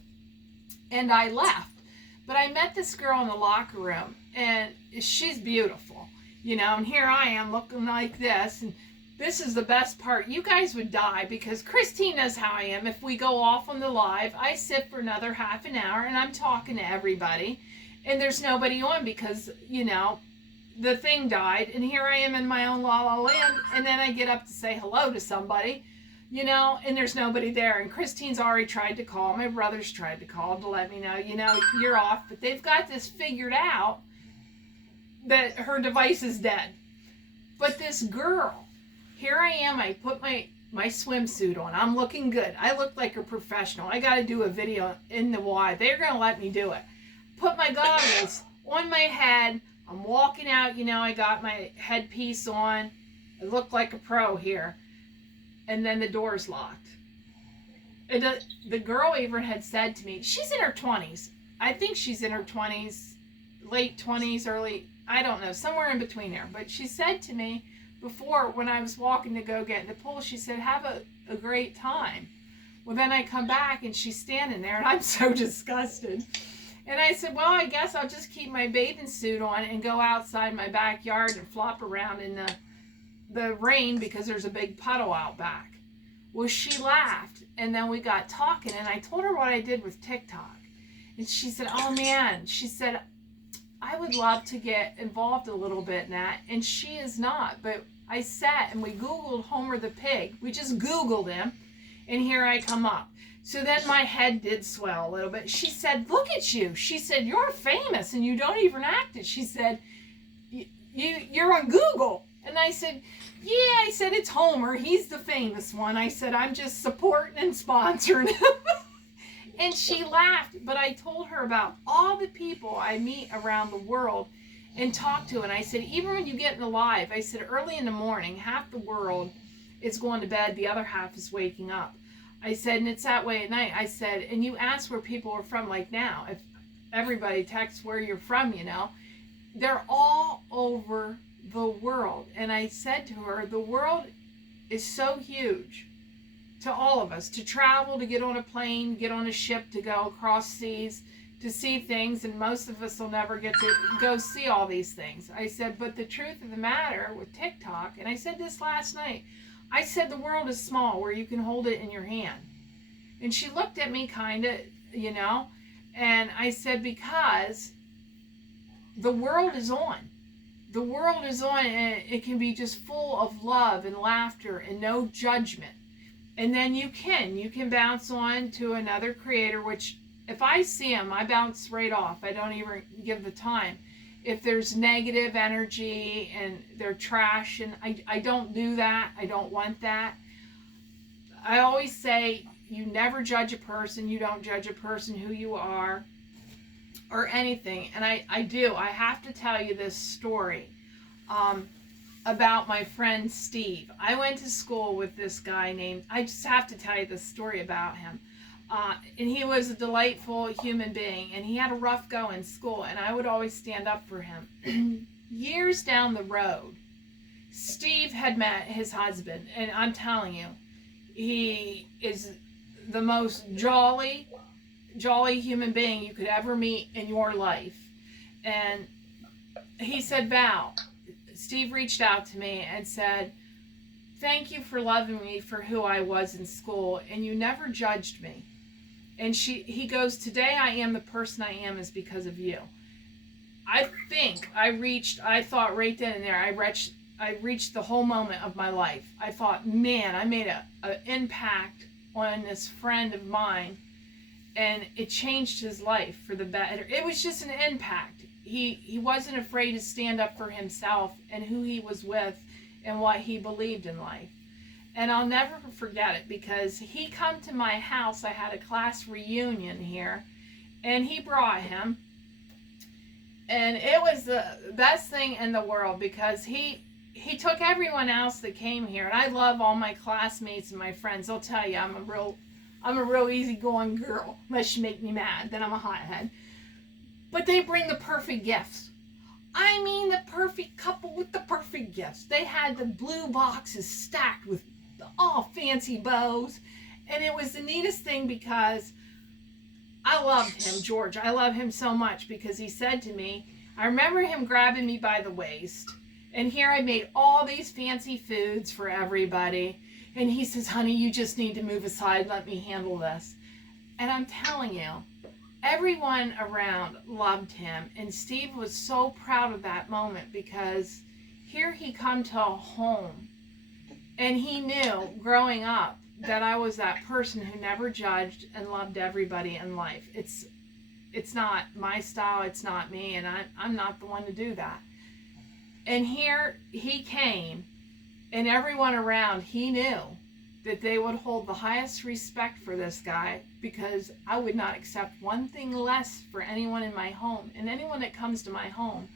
and I left. But I met this girl in the locker room and she's beautiful, you know, and here I am looking like this. And this is the best part. You guys would die because Christine knows how I am. If we go off on the live, I sit for another half an hour and I'm talking to everybody. And there's nobody on because, you know, the thing died. And here I am in my own la la land. And then I get up to say hello to somebody, you know, and there's nobody there. And Christine's already tried to call. My brother's tried to call to let me know, you know, you're off. But they've got this figured out that her device is dead. But this girl, here I am. I put my swimsuit on. I'm looking good. I look like a professional. I got to do a video in the Y. They're going to let me do it. Put my goggles on my head. I'm walking out, you know, I got my headpiece on. I look like a pro here. And then the door's locked. The girl even had said to me, she's in her 20s. I think she's in her 20s, late 20s, early, I don't know, somewhere in between there. But she said to me before, when I was walking to go get in the pool, she said, have a great time. Well, then I come back and she's standing there and I'm so disgusted. And I said, well, I guess I'll just keep my bathing suit on and go outside my backyard and flop around in the rain because there's a big puddle out back. Well, she laughed, and then we got talking, and I told her what I did with TikTok. And she said, oh, man. She said, I would love to get involved a little bit in that. And she is not. But I sat, and we Googled Homer the Pig. We just Googled him, and here I come up. So then my head did swell a little bit. She said, look at you. She said, you're famous and you don't even act it. She said, you're on Google. And I said, yeah, I said, it's Homer. He's the famous one. I said, I'm just supporting and sponsoring him. And she laughed. But I told her about all the people I meet around the world and talk to. And I said, even when you get in the live, I said, early in the morning, half the world is going to bed. The other half is waking up. I said, and it's that way at night. I said, and you ask where people are from, like now, if everybody texts where you're from, you know, they're all over the world. And I said to her, the world is so huge to all of us, to travel, to get on a plane, get on a ship, to go across seas, to see things, and most of us will never get to go see all these things. I said, but the truth of the matter with TikTok, and I said this last night, I said the world is small where you can hold it in your hand. And she looked at me kind of, you know, and I said, because the world is on. The world is on, and it can be just full of love and laughter and no judgment. And then you can bounce on to another creator, which if I see them, I bounce right off. I don't even give the time. If there's negative energy and they're trash, and I don't do that. I don't want that. I always say, you never judge a person. You don't judge a person who you are or anything. And I do. I have to tell you this story about my friend Steve. I went to school with this guy named, I just have to tell you this story about him. And he was a delightful human being, and he had a rough go in school, and I would always stand up for him. Years down the road, Steve had met his husband, and I'm telling you, he is the most jolly human being you could ever meet in your life. And he said, Val, Steve reached out to me and said, thank you for loving me for who I was in school, and you never judged me. And he goes, today I am the person I am is because of you. I think I thought right then and there, I reached the whole moment of my life. I thought, man, I made an impact on this friend of mine, and it changed his life for the better. It was just an impact. He wasn't afraid to stand up for himself and who he was with and what he believed in life. And I'll never forget it, because he come to my house. I had a class reunion here, and he brought him. And it was the best thing in the world, because he took everyone else that came here. And I love all my classmates and my friends. They'll tell you I'm a real easygoing girl, unless you make me mad, then I'm a hothead. But they bring the perfect gifts. I mean, the perfect couple with the perfect gifts. They had the blue boxes stacked with all fancy bows. And it was the neatest thing because I loved him, George. I love him so much because he said to me, I remember him grabbing me by the waist. And here I made all these fancy foods for everybody. And he says, honey, you just need to move aside. Let me handle this. And I'm telling you, everyone around loved him. And Steve was so proud of that moment because here he come to a home. And he knew growing up that I was that person who never judged and loved everybody in life. It's not my style. It's not me. And I'm not the one to do that. And here he came, and everyone around, he knew that they would hold the highest respect for this guy because I would not accept one thing less for anyone in my home. And anyone that comes to my home,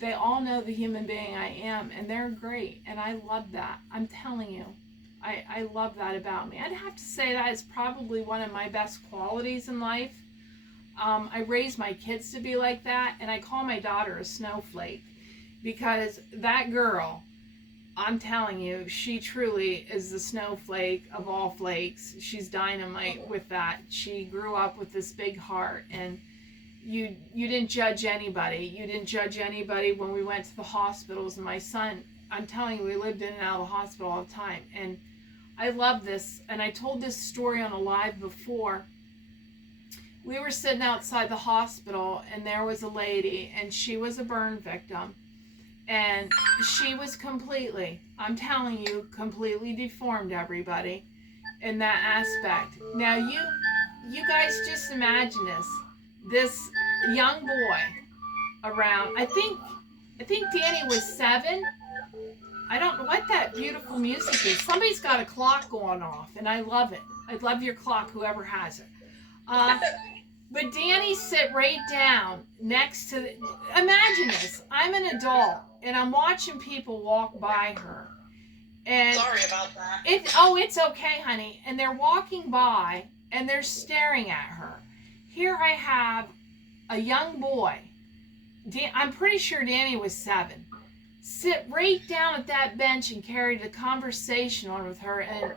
they all know the human being I am, and they're great. And I love that. I'm telling you, I love that about me. I'd have to say that is probably one of my best qualities in life. I raised my kids to be like that, and I call my daughter a snowflake. Because that girl, I'm telling you, she truly is the snowflake of all flakes. She's dynamite with that. She grew up with this big heart, and you didn't judge anybody. You didn't judge anybody when we went to the hospitals. And my son, I'm telling you, we lived in and out of the hospital all the time. And I love this. And I told this story on a live before. We were sitting outside the hospital, and there was a lady, and she was a burn victim. And she was completely, I'm telling you, completely deformed, everybody, in that aspect. Now, you guys just imagine this young boy around, I think Danny was 7. I don't know what that beautiful music is. Somebody's got a clock going off, and I love it. I love your clock, whoever has it. But Danny sit right down next to imagine this. I'm an adult, and I'm watching people walk by her. And Sorry about that. It's okay, honey. And they're walking by, and they're staring at her. Here I have a young boy. I'm pretty sure Danny was 7. Sit right down at that bench and carried a conversation on with her and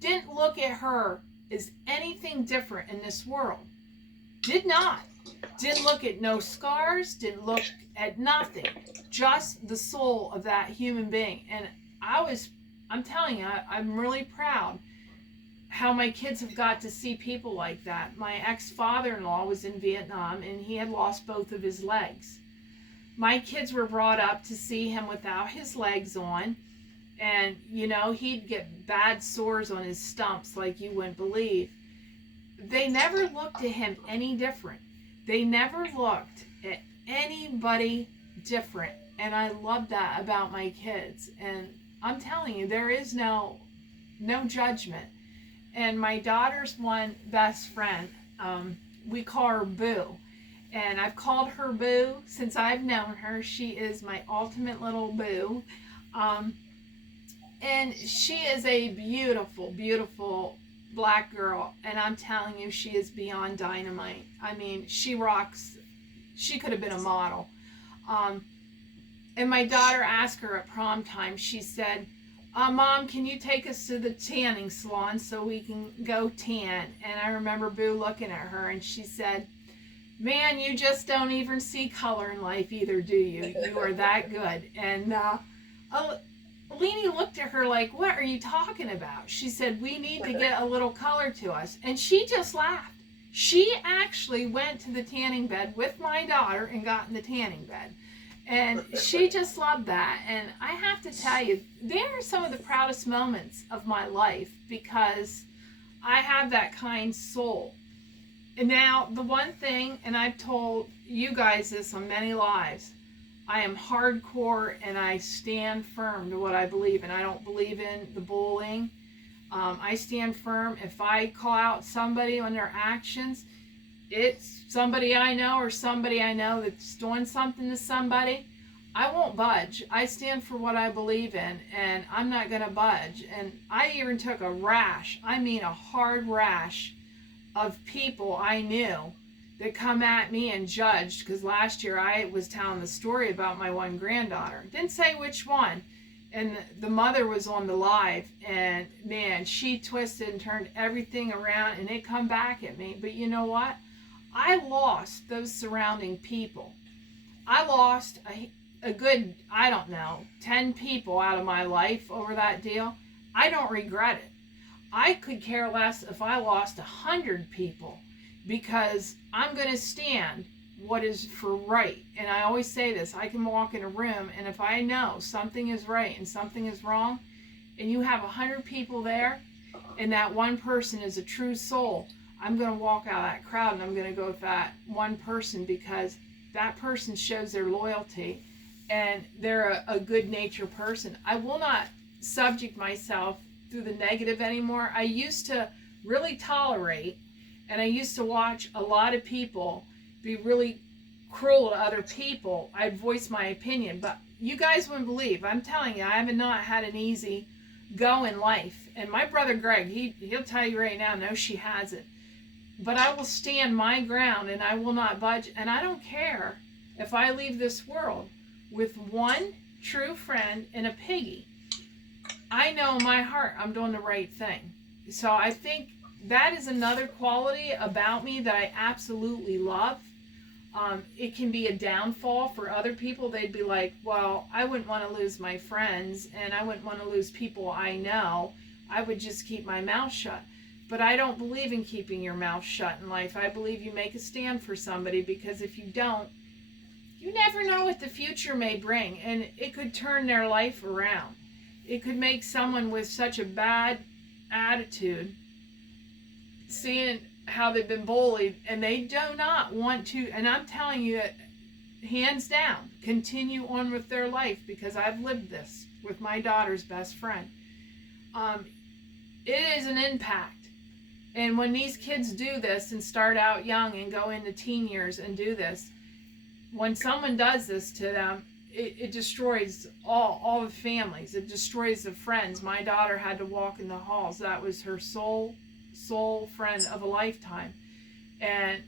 didn't look at her as anything different in this world. Did not. Didn't look at no scars, didn't look at nothing. Just the soul of that human being. And I'm telling you, I'm really proud how my kids have got to see people like that. My ex-father-in-law was in Vietnam, and he had lost both of his legs. My kids were brought up to see him without his legs on. And, he'd get bad sores on his stumps like you wouldn't believe. They never looked at him any different. They never looked at anybody different. And I love that about my kids. And I'm telling you, there is no judgment. And my daughter's one best friend, we call her Boo. And I've called her Boo since I've known her. She is my ultimate little Boo. And she is a beautiful, beautiful black girl, and I'm telling you, she is beyond dynamite. I mean, she rocks. She could have been a model. And my daughter asked her at prom time, she said, Mom, can you take us to the tanning salon so we can go tan? And I remember Boo looking at her, and she said, man, you just don't even see color in life either, do you? You are that good. And Leanie looked at her like, what are you talking about? She said, we need to get a little color to us. And she just laughed. She actually went to the tanning bed with my daughter and got in the tanning bed. And she just loved that. And I have to tell you, they are some of the proudest moments of my life because I have that kind soul. And now, the one thing, and I've told you guys this on many lives, I am hardcore and I stand firm to what I believe in. I don't believe in the bullying. I stand firm. If I call out somebody on their actions, it's somebody I know or somebody I know that's doing something to somebody, I won't budge. I stand for what I believe in, and I'm not going to budge. And I even took a rash, I mean a hard rash, of people I knew that come at me and judged, because last year I was telling the story about my one granddaughter. Didn't say which one. And the mother was on the live, and man, she twisted and turned everything around, and it come back at me. But you know what? I lost those surrounding people. I lost a good, I don't know, 10 people out of my life over that deal. I don't regret it. I could care less if I lost 100 people, because I'm going to stand what is for right. And I always say this, I can walk in a room, and if I know something is right and something is wrong, and you have 100 people there, and that one person is a true soul, I'm going to walk out of that crowd, and I'm going to go with that one person, because that person shows their loyalty, and they're a good natured person. I will not subject myself through the negative anymore. I used to really tolerate, and I used to watch a lot of people be really cruel to other people. I'd voice my opinion, but you guys wouldn't believe. I'm telling you, I have not had an easy go in life. And my brother Greg, he'll tell you right now, no, she hasn't. But I will stand my ground, and I will not budge. And I don't care if I leave this world with one true friend and a piggy. I know in my heart I'm doing the right thing. So I think that is another quality about me that I absolutely love. It can be a downfall for other people. They'd be like, well, I wouldn't want to lose my friends, and I wouldn't want to lose people I know. I would just keep my mouth shut. But I don't believe in keeping your mouth shut in life. I believe you make a stand for somebody, because if you don't, you never know what the future may bring, and it could turn their life around. It could make someone with such a bad attitude, seeing how they've been bullied, and they do not want to, and I'm telling you that hands down, continue on with their life, because I've lived this with my daughter's best friend. It is an impact. And when these kids do this and start out young and go into teen years and do this, when someone does this to them, it destroys all the families. It destroys the friends. My daughter had to walk in the halls. That was her soul friend of a lifetime. And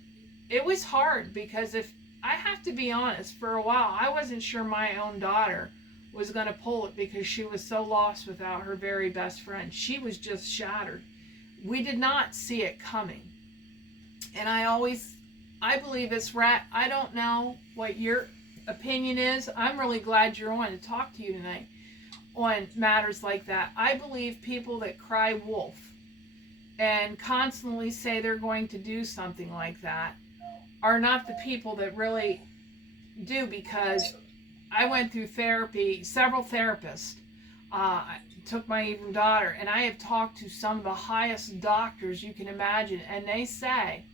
it was hard, because if I have to be honest, for a while I wasn't sure my own daughter was going to pull it, because she was so lost without her very best friend. She was just shattered. We did not see it coming. And I believe it's right. I don't know what your opinion is. I'm really glad you're on to talk to you tonight on matters like that. I believe people that cry wolf and constantly say they're going to do something like that are not the people that really do, because I went through therapy, several therapists. I took my even daughter, and I have talked to some of the highest doctors you can imagine, and they say,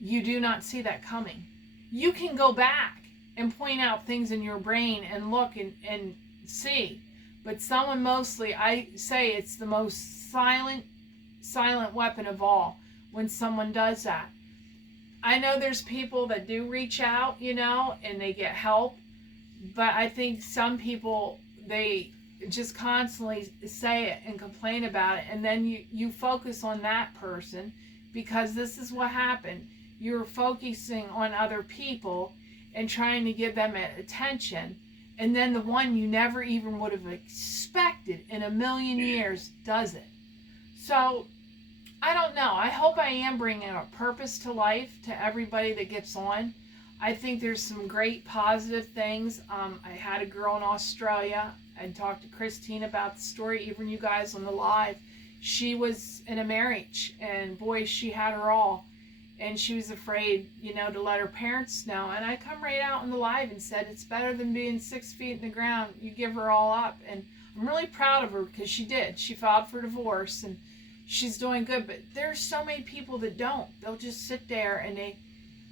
you do not see that coming. You can go back and point out things in your brain and look and see, but someone mostly, I say it's the most silent weapon of all when someone does that. I know there's people that do reach out, and they get help, but I think some people, they just constantly say it and complain about it, and then you focus on that person, because this is what happened. You're focusing on other people and trying to give them attention, and then the one you never even would have expected in a million years does it. So I don't know. I hope I am bringing a purpose to life to everybody that gets on. I think there's some great positive things. I had a girl in Australia. I talked to Christine about the story, even you guys on the live. She was in a marriage, and boy, she had her all. And she was afraid, to let her parents know. And I come right out in the live and said, it's better than being 6 feet in the ground. You give her all up. And I'm really proud of her, because she did. She filed for divorce, and she's doing good. But there's so many people that don't. They'll just sit there, and